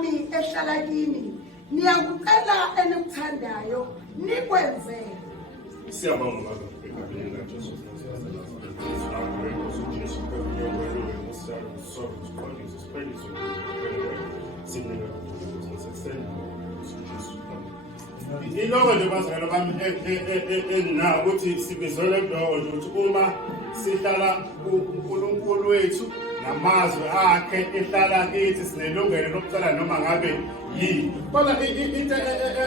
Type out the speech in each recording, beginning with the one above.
wami ehlala kini niyakucela enikuthandayo nikwenze. Siyabonga Baba egabeni likaJesu Kristu. Iloko nje bazalwane bami enginawo ukuthi sibizole lokho nje ukuthi uma sihlala uNkulunkulu wethu namazwe akhe ehlala kithi sinelungelo lokucela noma ngabe yini. Kodwa into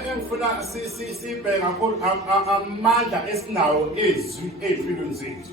engifuna sibheke kakhulu amandla esinawo ezwi ey'mpilweni zethu.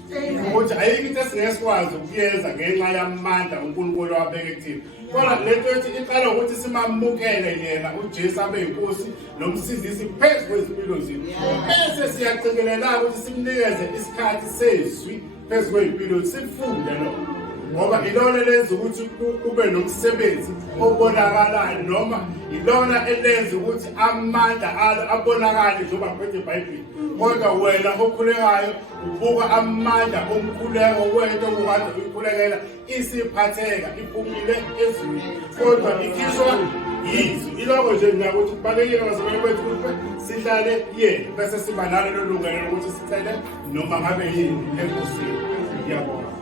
Ukuthi ayikho into esingesikwazi ukuyenza ngenxa yamandla uNkulunkulu wabeke kuthina. Kodwa lento ethi iqala ukuthi simamukele yena uJesu abe yinkosi nomsindisi phezu kwezimpilo zethu. Bese siyacingelela ukuthi simnikeze isikhathi sezwi phezu kwey'mpilo sifunde lokho. Ngoba ilona lenza ukuthi kube nomsebenzi obonakalayo noma ilona elenza ukuthi amandla alo abonakale njengoba kuphethe iBhayibheli. Kodwa wena okhulekayo ubuka amandla omkhuleko wento okade uyikhulekela isiphatheka iphumile ezweni. Kodwa ikhishwa yizwi. Iloko nje ngiyakuthi kubalulekile bazalwane bethu ukuthi sihlale yena bese siba nalo lolungelo lokuthi sicele noma ngabe yini enkosini. Ngiyabonga.